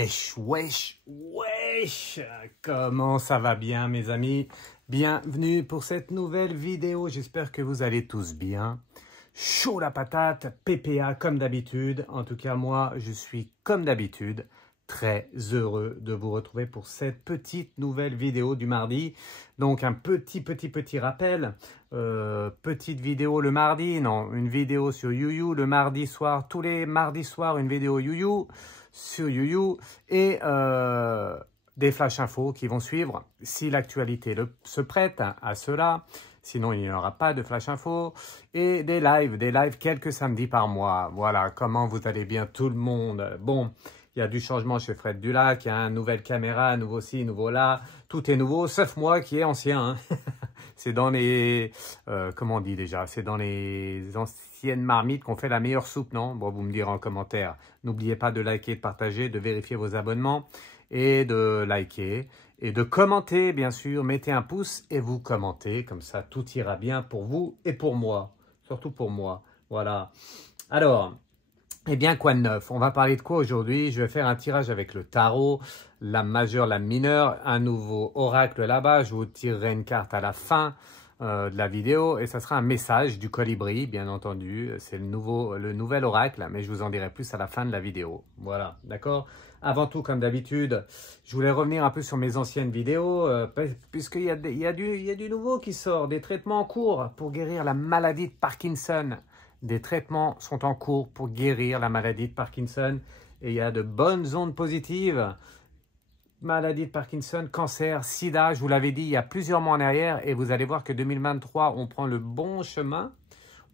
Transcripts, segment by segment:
Wesh, comment ça va bien mes amis? Bienvenue pour cette nouvelle vidéo, j'espère que vous allez tous bien. Chaud la patate, PPA comme d'habitude, en tout cas moi je suis comme d'habitude très heureux de vous retrouver pour cette petite nouvelle vidéo du mardi. Donc un petit rappel, petite vidéo le mardi, non, une vidéo sur YouYou le mardi soir, tous les mardis soirs une vidéo YouYou sur YouYou et des flash infos qui vont suivre si l'actualité se prête à cela. Sinon, il n'y aura pas de flash info. Et des lives quelques samedis par mois. Voilà, comment vous allez bien tout le monde? Bon, il y a du changement chez Fred Dulac, il y a une nouvelle caméra, nouveau ci, nouveau là. Tout est nouveau, sauf moi qui est ancien. Hein. C'est dans les... comment on dit déjà? C'est dans les anciennes marmites qu'on fait la meilleure soupe, non? Bon, vous me direz en commentaire. N'oubliez pas de liker, de partager, de vérifier vos abonnements et de liker. Et de commenter, bien sûr, mettez un pouce et vous commentez, comme ça tout ira bien pour vous et pour moi, surtout pour moi, voilà. Alors, eh bien, quoi de neuf? On va parler de quoi aujourd'hui? Je vais faire un tirage avec le tarot, la majeure, la mineure, un nouveau oracle là-bas, je vous tirerai une carte à la fin de la vidéo et ça sera un message du colibri, bien entendu, c'est le nouvel oracle, mais je vous en dirai plus à la fin de la vidéo, voilà, d'accord? Avant tout, comme d'habitude, je voulais revenir un peu sur mes anciennes vidéos, puisqu'il y a du nouveau qui sort, des traitements en cours pour guérir la maladie de Parkinson. Des traitements sont en cours pour guérir la maladie de Parkinson et il y a de bonnes ondes positives. Maladie de Parkinson, cancer, sida, je vous l'avais dit il y a plusieurs mois en arrière et vous allez voir que 2023, on prend le bon chemin.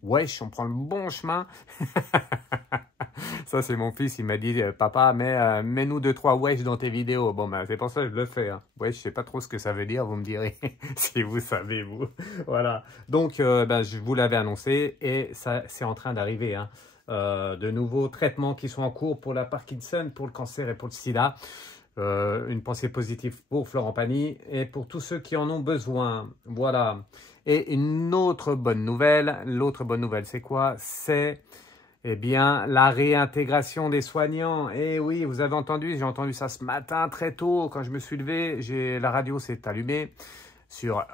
Wesh, on prend le bon chemin. Ça, c'est mon fils, il m'a dit, papa, mets-nous 2-3 wesh dans tes vidéos. Bon, ben, c'est pour ça que je le fais. Hein. Wesh, je sais pas trop ce que ça veut dire, vous me direz, si vous savez, vous. Voilà. Donc, ben, je vous l'avais annoncé et ça, c'est en train d'arriver. Hein. De nouveaux traitements qui sont en cours pour la Parkinson, pour le cancer et pour le sida. Une pensée positive pour Florent Pagny et pour tous ceux qui en ont besoin. Voilà. Et une autre bonne nouvelle, l'autre bonne nouvelle, c'est quoi? C'est, eh bien, la réintégration des soignants. Et oui, vous avez entendu, j'ai entendu ça ce matin très tôt, quand je me suis levé, la radio s'est allumée sur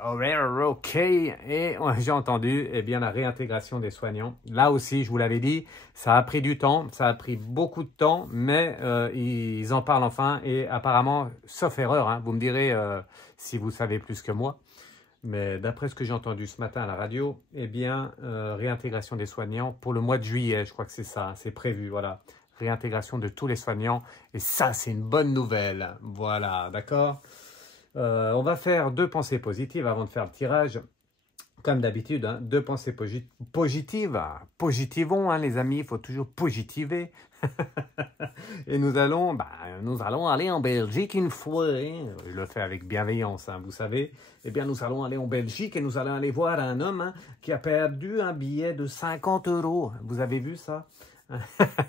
OK et j'ai entendu eh bien, la réintégration des soignants. Là aussi, je vous l'avais dit, ça a pris du temps, ça a pris beaucoup de temps, mais ils en parlent enfin et apparemment, sauf erreur, hein, vous me direz si vous savez plus que moi, mais d'après ce que j'ai entendu ce matin à la radio, eh bien, réintégration des soignants pour le mois de juillet, je crois que c'est ça, c'est prévu, voilà. Réintégration de tous les soignants et ça, c'est une bonne nouvelle, voilà, d'accord? On va faire 2 pensées positives avant de faire le tirage. Comme d'habitude, hein, 2 pensées positives. Positivons, hein, les amis, il faut toujours positiver. Et nous allons aller en Belgique une fois. Hein. Je le fais avec bienveillance, hein, vous savez. Eh bien, nous allons aller en Belgique et nous allons aller voir un homme hein, qui a perdu un billet de 50 €. Vous avez vu ça?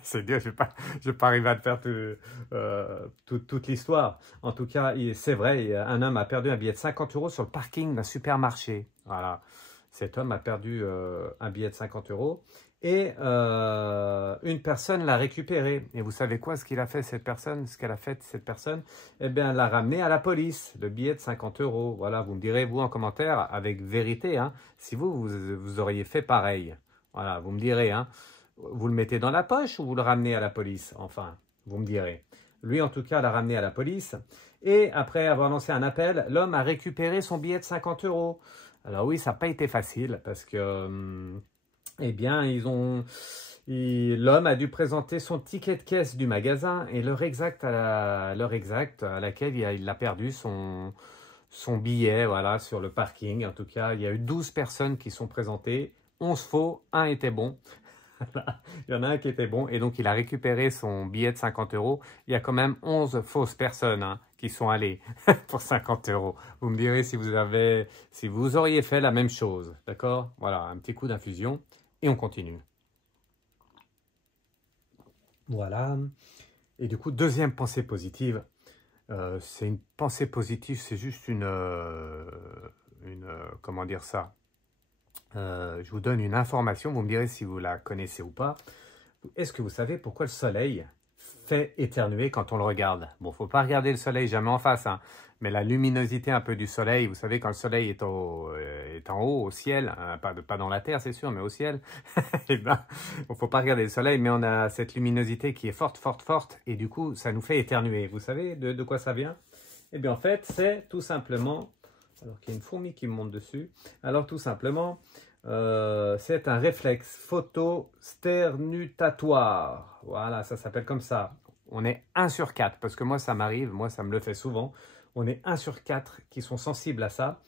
C'est dur, je vais pas arriver à te faire toute l'histoire. En tout cas, c'est vrai, un homme a perdu un billet de 50 € sur le parking d'un supermarché. Voilà, cet homme a perdu un billet de 50 € et une personne l'a récupéré. Et vous savez quoi, ce qu'elle a fait cette personne? Eh bien, elle l'a ramené à la police, le billet de 50 €. Voilà, vous me direz, vous, en commentaire, avec vérité, hein, si vous auriez fait pareil. Voilà, vous me direz, hein. Vous le mettez dans la poche ou vous le ramenez à la police? Enfin, vous me direz. Lui, en tout cas, l'a ramené à la police. Et après avoir lancé un appel, l'homme a récupéré son billet de 50 €. Alors oui, ça n'a pas été facile parce que, eh bien, l'homme a dû présenter son ticket de caisse du magasin et l'heure exacte à laquelle il a perdu son billet, voilà, sur le parking. En tout cas, il y a eu 12 personnes qui sont présentées, 11 faux, 1 était bon. Il y en a un qui était bon et donc il a récupéré son billet de 50 €. Il y a quand même 11 fausses personnes hein, qui sont allées pour 50 €. Vous me direz si vous auriez fait la même chose. D'accord? Voilà, un petit coup d'infusion et on continue. Voilà. Et du coup, deuxième pensée positive. C'est une pensée positive, c'est juste comment dire ça? Je vous donne une information, vous me direz si vous la connaissez ou pas. Est-ce que vous savez pourquoi le soleil fait éternuer quand on le regarde. Bon, faut pas regarder le soleil jamais en face, hein, mais la luminosité un peu du soleil, vous savez, quand le soleil est en haut, au ciel, hein, pas dans la terre, c'est sûr, mais au ciel, et ben, bon, faut pas regarder le soleil, mais on a cette luminosité qui est forte, forte, forte, et du coup, ça nous fait éternuer. Vous savez de quoi ça vient? Eh bien, en fait, c'est tout simplement, alors qu'il y a une fourmi qui me monte dessus, alors tout simplement, c'est un réflexe photosternutatoire. Voilà, ça s'appelle comme ça. On est 1 sur 4, parce que moi, ça m'arrive, moi, ça me le fait souvent. On est 1 sur 4 qui sont sensibles à ça.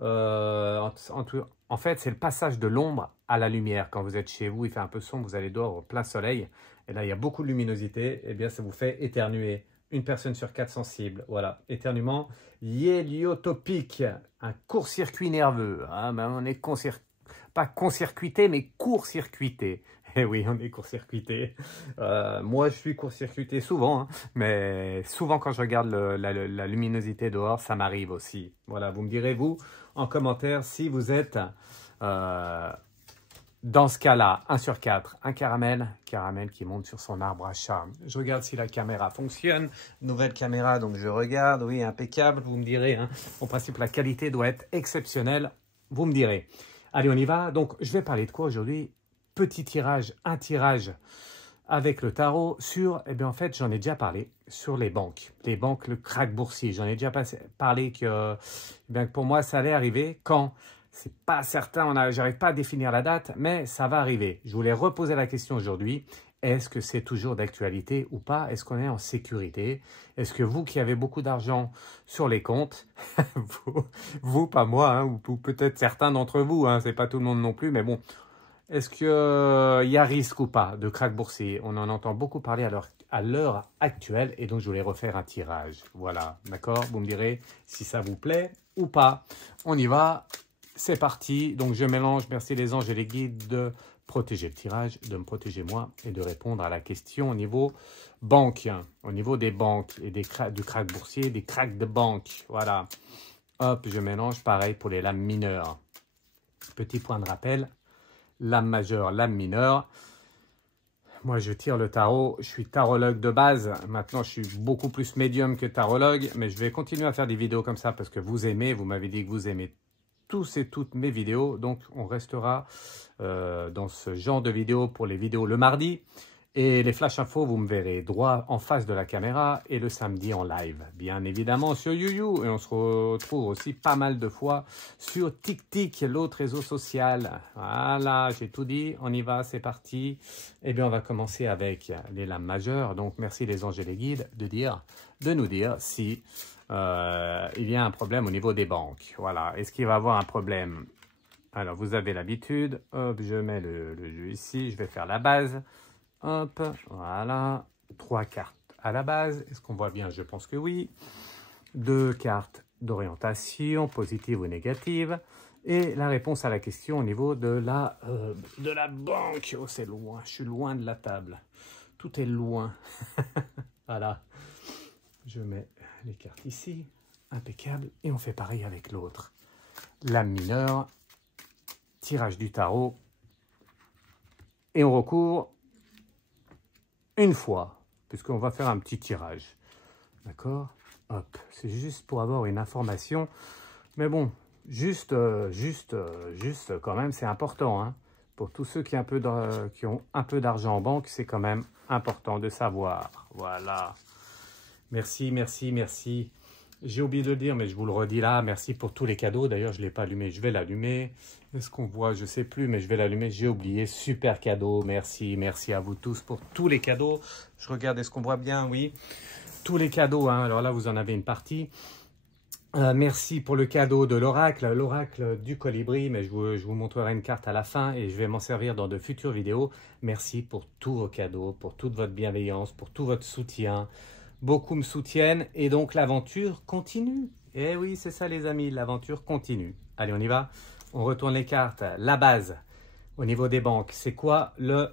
En fait, c'est le passage de l'ombre à la lumière. Quand vous êtes chez vous, il fait un peu sombre, vous allez dehors au plein soleil. Et là, il y a beaucoup de luminosité. Eh bien, ça vous fait éternuer. Une personne sur 4 sensible. Voilà, éternuement héliotopique, un court-circuit nerveux. Ah, ben, on est pas concircuité, mais court-circuité. Eh oui, on est court-circuité. Moi, je suis court-circuité souvent, hein, mais souvent quand je regarde la luminosité dehors, ça m'arrive aussi. Voilà, vous me direz, vous, en commentaire, si vous êtes dans ce cas-là, 1 sur 4, un caramel qui monte sur son arbre à charme. Je regarde si la caméra fonctionne. Nouvelle caméra, donc je regarde, oui, impeccable, vous me direz. Hein. En principe, la qualité doit être exceptionnelle, vous me direz. Allez, on y va. Donc, je vais parler de quoi aujourd'hui? Petit tirage, un tirage avec le tarot sur, eh bien en fait, j'en ai déjà parlé, sur les banques. Les banques, le krach boursier. J'en ai déjà parlé que, eh bien, que pour moi, ça allait arriver quand? C'est pas certain, j'arrive pas à définir la date, mais ça va arriver. Je voulais reposer la question aujourd'hui. Est-ce que c'est toujours d'actualité ou pas? Est-ce qu'on est en sécurité? Est-ce que vous qui avez beaucoup d'argent sur les comptes, vous pas moi, hein, ou peut-être certains d'entre vous, hein, c'est pas tout le monde non plus, mais bon, est-ce qu'il y a risque ou pas de krach boursier? On en entend beaucoup parler à l'heure actuelle et donc je voulais refaire un tirage. Voilà, d'accord? Vous me direz si ça vous plaît ou pas. On y va, c'est parti. Donc je mélange, merci les anges et les guides de protéger le tirage, de me protéger moi et de répondre à la question au niveau banque, au niveau des banques et du krach boursier, des krachs de banque. Voilà, hop, je mélange, pareil pour les lames mineures. Petit point de rappel. Lame majeure, lame mineure. Moi, je tire le tarot. Je suis tarologue de base. Maintenant, je suis beaucoup plus médium que tarologue. Mais je vais continuer à faire des vidéos comme ça parce que vous aimez. Vous m'avez dit que vous aimez tous et toutes mes vidéos. Donc, on restera dans ce genre de vidéos pour les vidéos le mardi. Et les flash infos, vous me verrez droit en face de la caméra et le samedi en live. Bien évidemment sur YouYou. Et on se retrouve aussi pas mal de fois sur TikTok, l'autre réseau social. Voilà, j'ai tout dit. On y va, c'est parti. Eh bien, on va commencer avec les lames majeures. Donc, merci les anges et les guides de nous dire si il y a un problème au niveau des banques. Voilà, est-ce qu'il va y avoir un problème? Alors, vous avez l'habitude. Hop, je mets le jeu ici. Je vais faire la base. Hop, voilà, 3 cartes à la base. Est-ce qu'on voit bien? Je pense que oui. 2 cartes d'orientation, positive ou négative. Et la réponse à la question au niveau de la banque. Oh, c'est loin, je suis loin de la table. Tout est loin. Voilà. Je mets les cartes ici. Impeccable. Et on fait pareil avec l'autre. Lame mineure. Tirage du tarot. Et on recourt une fois, puisqu'on va faire un petit tirage. D'accord? Hop, c'est juste pour avoir une information. Mais bon, juste quand même, c'est important. Hein. Pour tous ceux qui ont un peu d'argent en banque, c'est quand même important de savoir. Voilà. Merci, merci, merci. J'ai oublié de le dire, mais je vous le redis là. Merci pour tous les cadeaux. D'ailleurs, je ne l'ai pas allumé. Je vais l'allumer. Est-ce qu'on voit? Je ne sais plus, mais je vais l'allumer. J'ai oublié. Super cadeau. Merci. Merci à vous tous pour tous les cadeaux. Je regarde. Est-ce qu'on voit bien? Oui. Tous les cadeaux. Hein. Alors là, vous en avez une partie. Merci pour le cadeau de l'oracle du colibri. Mais je vous montrerai une carte à la fin et je vais m'en servir dans de futures vidéos. Merci pour tous vos cadeaux, pour toute votre bienveillance, pour tout votre soutien. Beaucoup me soutiennent et donc l'aventure continue. Eh oui, c'est ça les amis, l'aventure continue. Allez, on y va. On retourne les cartes. La base, au niveau des banques, c'est quoi le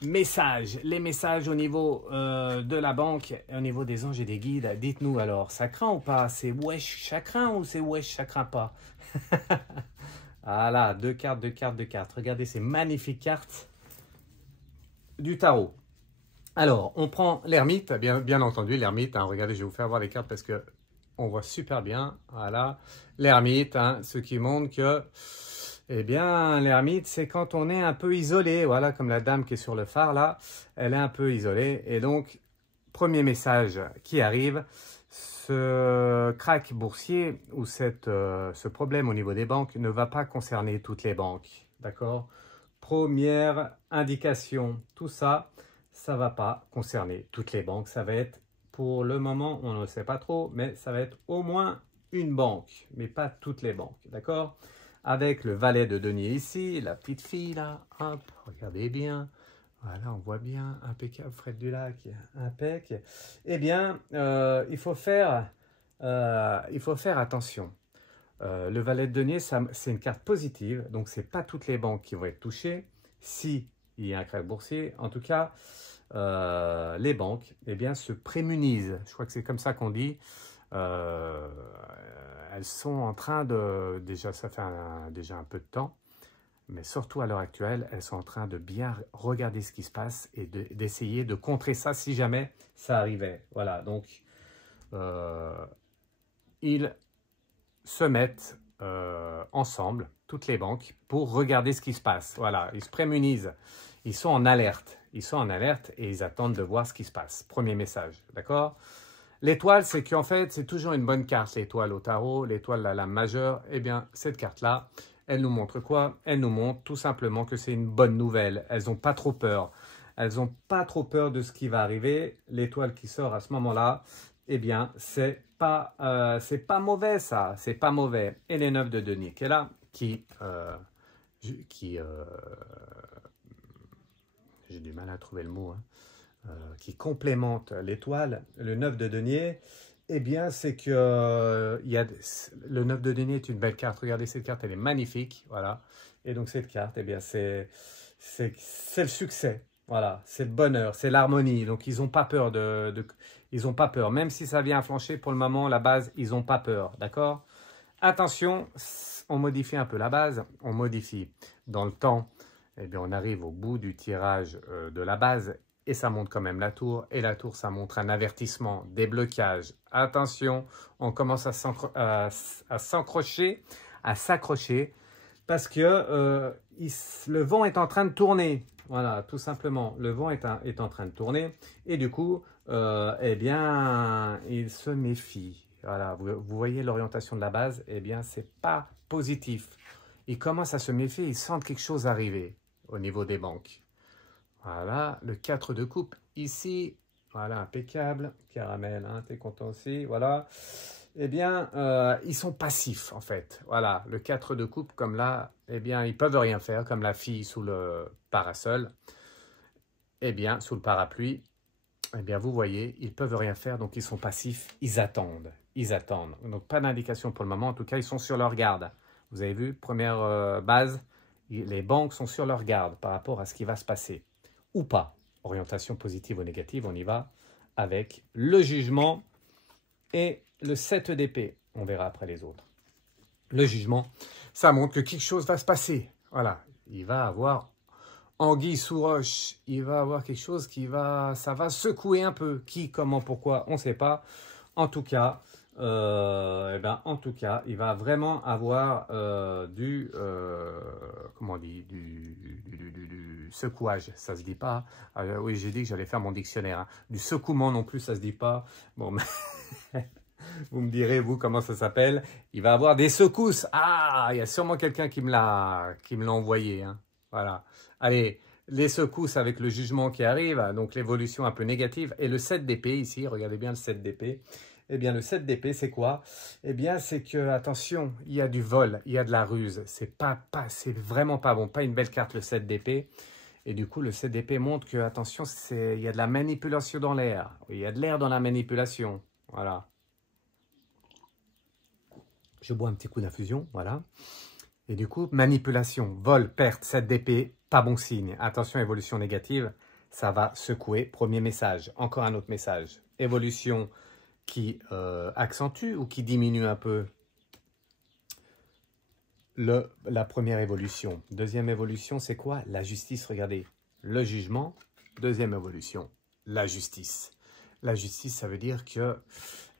message? Les messages au niveau de la banque, au niveau des anges et des guides. Dites-nous alors, ça craint ou pas? C'est wesh, ça craint ou c'est wesh, ça craint pas? Voilà, 2 cartes. Regardez ces magnifiques cartes du tarot. Alors, on prend l'ermite, bien entendu, l'ermite. Hein, regardez, je vais vous faire voir les cartes parce que on voit super bien. Voilà, l'ermite, hein, ce qui montre que, eh bien, l'ermite, c'est quand on est un peu isolé. Voilà, comme la dame qui est sur le phare, là, elle est un peu isolée. Et donc, premier message qui arrive, ce crack boursier ou ce problème au niveau des banques ne va pas concerner toutes les banques. D'accord? Première indication, tout ça, ça ne va pas concerner toutes les banques. Ça va être, pour le moment, on ne sait pas trop, mais ça va être au moins une banque, mais pas toutes les banques. D'accord? Avec le valet de denier ici, la petite fille là, hop, regardez bien. Voilà, on voit bien, impeccable, Fred Dulac, impec. Eh bien, il faut faire attention. Le valet de denier, c'est une carte positive, donc ce n'est pas toutes les banques qui vont être touchées. Si il y a un crack boursier, en tout cas, les banques eh bien, se prémunisent. Je crois que c'est comme ça qu'on dit. Elles sont en train de, déjà ça fait déjà un peu de temps, mais surtout à l'heure actuelle, elles sont en train de bien regarder ce qui se passe et d'essayer de contrer ça si jamais ça arrivait. Voilà, donc ils se mettent ensemble, toutes les banques, pour regarder ce qui se passe. Voilà, ils se prémunisent, ils sont en alerte. Ils sont en alerte et ils attendent de voir ce qui se passe. Premier message, d'accord? L'étoile, c'est qu'en fait, c'est toujours une bonne carte, l'étoile au tarot, l'étoile la lame majeure. Eh bien, cette carte-là, elle nous montre quoi? Elle nous montre tout simplement que c'est une bonne nouvelle. Elles n'ont pas trop peur. Elles n'ont pas trop peur de ce qui va arriver. L'étoile qui sort à ce moment-là, eh bien, c'est pas mauvais ça. C'est pas mauvais. Et les 9 de denier qui est là, j'ai du mal à trouver le mot, hein, qui complémente l'étoile, le 9 de denier, eh bien, c'est que le 9 de denier est une belle carte. Regardez cette carte, elle est magnifique. Voilà. Et donc, cette carte, eh bien, c'est le succès. Voilà. C'est le bonheur, c'est l'harmonie. Donc, ils n'ont pas peur ils ont pas peur. Même si ça vient à flancher, pour le moment, la base, ils n'ont pas peur. D'accord? Attention, on modifie un peu la base. On modifie dans le temps. Eh bien, on arrive au bout du tirage de la base et ça montre quand même la tour. Et la tour, ça montre un avertissement, des blocages. Attention, on commence à s'accrocher, parce que le vent est en train de tourner. Voilà, tout simplement, le vent est en train de tourner. Et du coup, eh bien, il se méfie. Voilà, vous voyez l'orientation de la base, eh bien, c'est pas positif. Ils commencent à se méfier, ils sentent quelque chose arriver au niveau des banques. Voilà, le 4 de coupe ici. Voilà, impeccable. Caramel, hein, t'es content aussi. Voilà. Eh bien, ils sont passifs, en fait. Voilà, le 4 de coupe, comme là, eh bien, ils peuvent rien faire, comme la fille sous le parasol. Eh bien, sous le parapluie, eh bien, vous voyez, ils peuvent rien faire, donc ils sont passifs, ils attendent. Ils attendent. Donc, pas d'indication pour le moment. En tout cas, ils sont sur leur garde. Vous avez vu, première base, les banques sont sur leur garde par rapport à ce qui va se passer. Ou pas. Orientation positive ou négative, on y va avec le jugement et le 7 d'épée. On verra après les autres. Le jugement, ça montre que quelque chose va se passer. Voilà, il va avoir anguille sous roche. Il va avoir quelque chose ça va secouer un peu. Qui, comment, pourquoi, on ne sait pas. En tout cas, il va vraiment avoir comment on dit, du secouage. Ça se dit pas. Oui, j'ai dit que j'allais faire mon dictionnaire. Hein. Du secouement non plus, ça se dit pas. Bon, mais vous me direz, vous, comment ça s'appelle. Il va avoir des secousses. Ah, il y a sûrement quelqu'un qui me l'a envoyé. Hein. Voilà. Allez, les secousses avec le jugement qui arrive, donc l'évolution un peu négative. Et le 7 d'épée ici, regardez bien le 7 d'épée. Eh bien, le 7 d'épée, c'est quoi? Eh bien, c'est que, attention, il y a du vol, il y a de la ruse. C'est vraiment pas bon. Pas une belle carte, le 7 d'épée. Et du coup, le 7 d'épée montre que, attention, il y a de la manipulation dans l'air. Il y a de l'air dans la manipulation. Voilà. Je bois un petit coup d'infusion, voilà. Et du coup, manipulation, vol, perte, 7 d'épée, pas bon signe. Attention, évolution négative, ça va secouer. Premier message, encore un autre message. Évolution qui accentue ou qui diminue un peu la première évolution. Deuxième évolution, c'est quoi? La justice, regardez. Le jugement, deuxième évolution. la justice. La justice, ça veut dire que,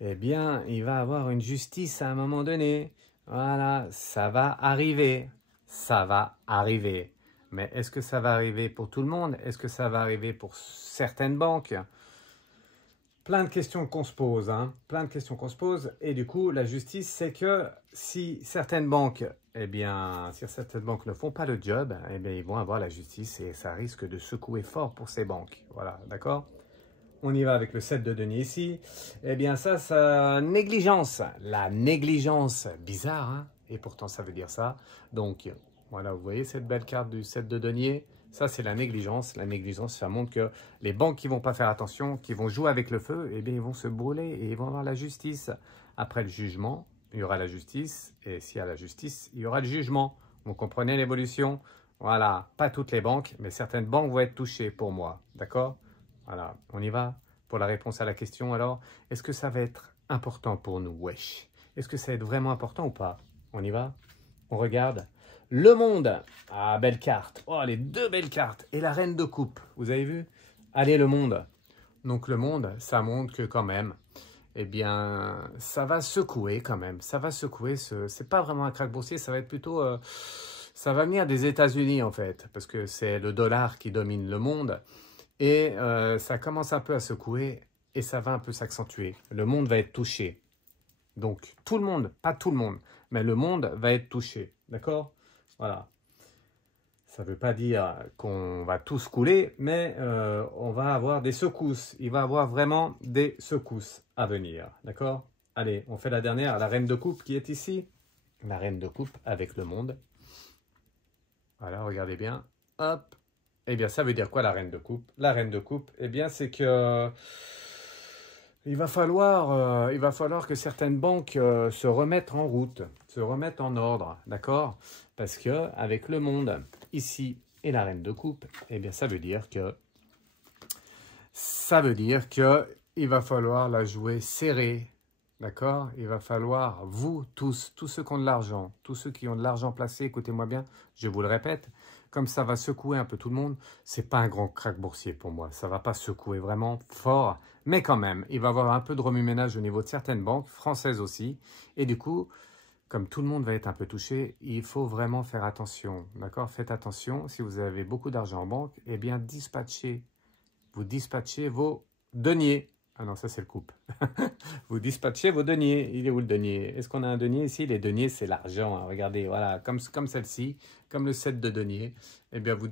eh bien, il va avoir une justice à un moment donné. Voilà, ça va arriver. Ça va arriver. Mais est-ce que ça va arriver pour tout le monde? Est-ce que ça va arriver pour certaines banques? Plein de questions qu'on se pose, hein. Plein de questions qu'on se pose. Et du coup, la justice, c'est que si certaines banques, eh bien, si certaines banques ne font pas le job, eh bien, ils vont avoir la justice et ça risque de secouer fort pour ces banques. Voilà, d'accord? On y va avec le 7 de denier ici. Eh bien, ça, négligence. La négligence, bizarre, hein? Et pourtant, ça veut dire ça. Donc, voilà, vous voyez cette belle carte du 7 de denier? Ça, c'est la négligence. La négligence, ça montre que les banques qui ne vont pas faire attention, qui vont jouer avec le feu, eh bien, ils vont se brûler et ils vont avoir la justice. Après le jugement, il y aura la justice. Et s'il y a la justice, il y aura le jugement. Vous comprenez l'évolution? Voilà, pas toutes les banques, mais certaines banques vont être touchées pour moi. D'accord? Voilà, on y va pour la réponse à la question. Alors, est-ce que ça va être important pour nous? Wesh. Est-ce que ça va être vraiment important ou pas? On y va? On regarde. Le monde. Ah, belle carte. Oh, les deux belles cartes. Et la reine de coupe. Vous avez vu? Allez, le monde. Donc, le monde, ça montre que quand même, eh bien, ça va secouer quand même. Ça va secouer. C'est pas vraiment un krach boursier. Ça va être plutôt... ça va venir des États-Unis, en fait. Parce que c'est le dollar qui domine le monde. Et ça commence un peu à secouer et ça va un peu s'accentuer. Le monde va être touché. Donc, tout le monde, pas tout le monde, mais le monde va être touché. D'accord? Voilà. Ça ne veut pas dire qu'on va tous couler, mais on va avoir des secousses. Il va y avoir vraiment des secousses à venir. D'accord? Allez, on fait la dernière, la reine de coupe qui est ici. La reine de coupe avec le monde. Voilà, regardez bien. Hop. Eh bien, ça veut dire quoi la reine de coupe? La reine de coupe, eh bien, c'est que il va falloir que certaines banques se remettent en route, se remettent en ordre, d'accord? Parce que avec le monde ici et la reine de coupe, eh bien, ça veut dire que il va falloir la jouer serrée, d'accord? Il va falloir, vous tous ceux qui ont de l'argent, tous ceux qui ont de l'argent placé, écoutez-moi bien, je vous le répète, comme ça va secouer un peu tout le monde, c'est pas un grand krach boursier pour moi. Ça va pas secouer vraiment fort, mais quand même, il va y avoir un peu de remue-ménage au niveau de certaines banques, françaises aussi. Et du coup, comme tout le monde va être un peu touché, il faut vraiment faire attention, d'accord? Faites attention, si vous avez beaucoup d'argent en banque, eh bien, vous dispatchez vos deniers. Ah non, ça c'est le couple. Vous dispatchez vos deniers. Il est où le denier? Est-ce qu'on a un denier ici? Les deniers, c'est l'argent. Hein. Regardez, voilà, comme celle-ci, comme le 7 de denier. Eh bien, vous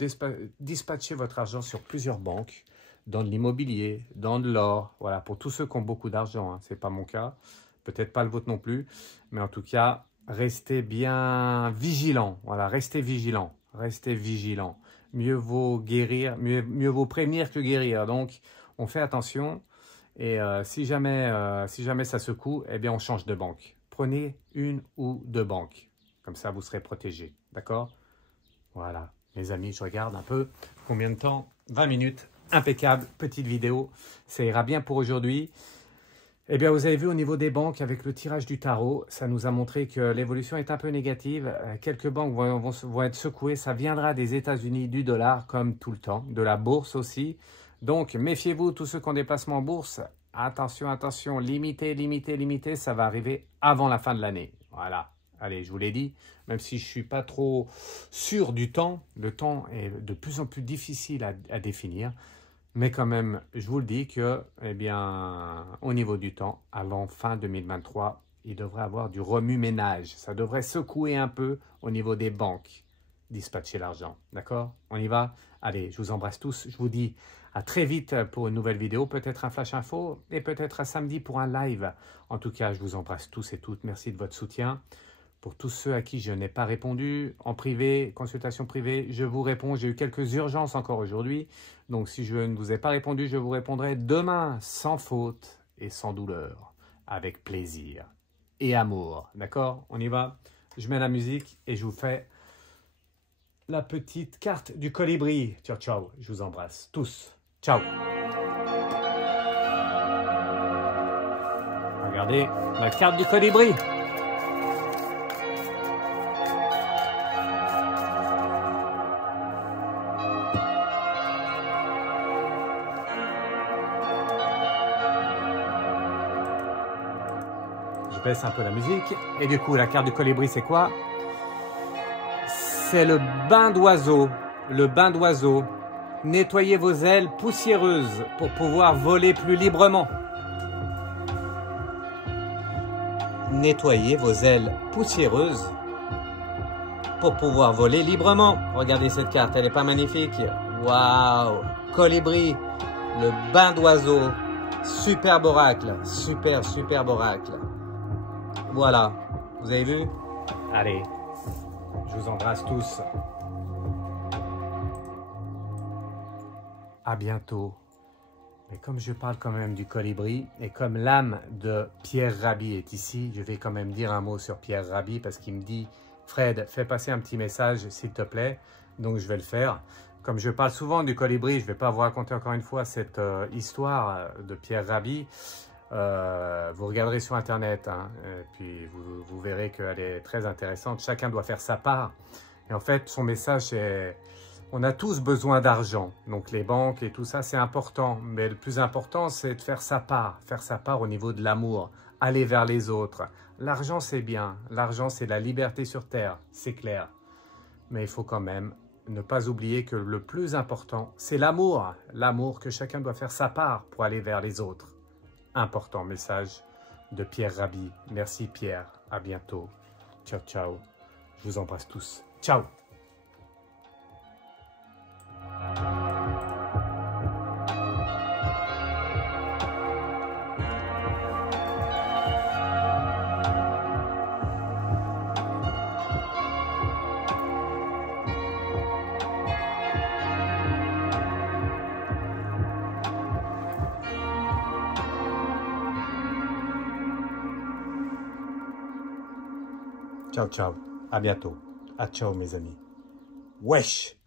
dispatchez votre argent sur plusieurs banques, dans de l'immobilier, dans de l'or. Voilà, pour tous ceux qui ont beaucoup d'argent. Hein. Ce n'est pas mon cas. Peut-être pas le vôtre non plus. Mais en tout cas, restez bien vigilants. Voilà, restez vigilants. Restez vigilants. Mieux vaut guérir, mieux vaut prévenir que guérir. Donc, on fait attention. Et si jamais ça secoue, eh bien, on change de banque. Prenez une ou deux banques. Comme ça, vous serez protégé. D'accord? Voilà. Mes amis, je regarde un peu. Combien de temps? 20 minutes. Impeccable. Petite vidéo. Ça ira bien pour aujourd'hui. Eh bien, vous avez vu au niveau des banques, avec le tirage du tarot, ça nous a montré que l'évolution est un peu négative. Quelques banques vont être secouées. Ça viendra des États-Unis, du dollar, comme tout le temps. De la bourse aussi. Donc, méfiez-vous, tous ceux qui ont des placements en bourse, attention, attention, limitez, ça va arriver avant la fin de l'année. Voilà, allez, je vous l'ai dit, même si je ne suis pas trop sûr du temps, le temps est de plus en plus difficile à définir, mais quand même, je vous le dis que, eh bien, au niveau du temps, avant fin 2023, il devrait y avoir du remue-ménage. Ça devrait secouer un peu au niveau des banques. Dispatcher l'argent, d'accord? On y va? Allez, je vous embrasse tous, je vous dis à très vite pour une nouvelle vidéo, peut-être un flash info et peut-être à samedi pour un live. En tout cas, je vous embrasse tous et toutes. Merci de votre soutien. Pour tous ceux à qui je n'ai pas répondu, en privé, consultation privée, je vous réponds. J'ai eu quelques urgences encore aujourd'hui. Donc, si je ne vous ai pas répondu, je vous répondrai demain sans faute et sans douleur, avec plaisir et amour. D'accord? On y va? Je mets la musique et je vous fais la petite carte du colibri. Ciao, ciao. Je vous embrasse tous. Ciao. Regardez la carte du colibri. Je baisse un peu la musique. Et du coup, la carte du colibri, c'est quoi? C'est le bain d'oiseau. Le bain d'oiseau. Nettoyez vos ailes poussiéreuses pour pouvoir voler plus librement. Nettoyez vos ailes poussiéreuses pour pouvoir voler librement. Regardez cette carte, elle n'est pas magnifique? Waouh! Colibri, le bain d'oiseau. Superbe oracle. Superbe oracle. Voilà. Vous avez vu? Allez, je vous embrasse tous. À bientôt. Mais comme je parle quand même du colibri, et comme l'âme de Pierre Rabhi est ici, je vais quand même dire un mot sur Pierre Rabhi parce qu'il me dit « Fred, fais passer un petit message s'il te plaît ». Donc je vais le faire. Comme je parle souvent du colibri, je ne vais pas vous raconter encore une fois cette histoire de Pierre Rabhi. Vous regarderez sur internet, hein, et puis vous verrez qu'elle est très intéressante. Chacun doit faire sa part. Et en fait, son message est... On a tous besoin d'argent, donc les banques et tout ça, c'est important. Mais le plus important, c'est de faire sa part au niveau de l'amour, aller vers les autres. L'argent, c'est bien. L'argent, c'est la liberté sur terre, c'est clair. Mais il faut quand même ne pas oublier que le plus important, c'est l'amour. L'amour, que chacun doit faire sa part pour aller vers les autres. Important message de Pierre Rabhi. Merci Pierre, à bientôt. Ciao, ciao. Je vous embrasse tous. Ciao. Ciao, ciao. À bientôt. À ciao, mes amis. Wesh!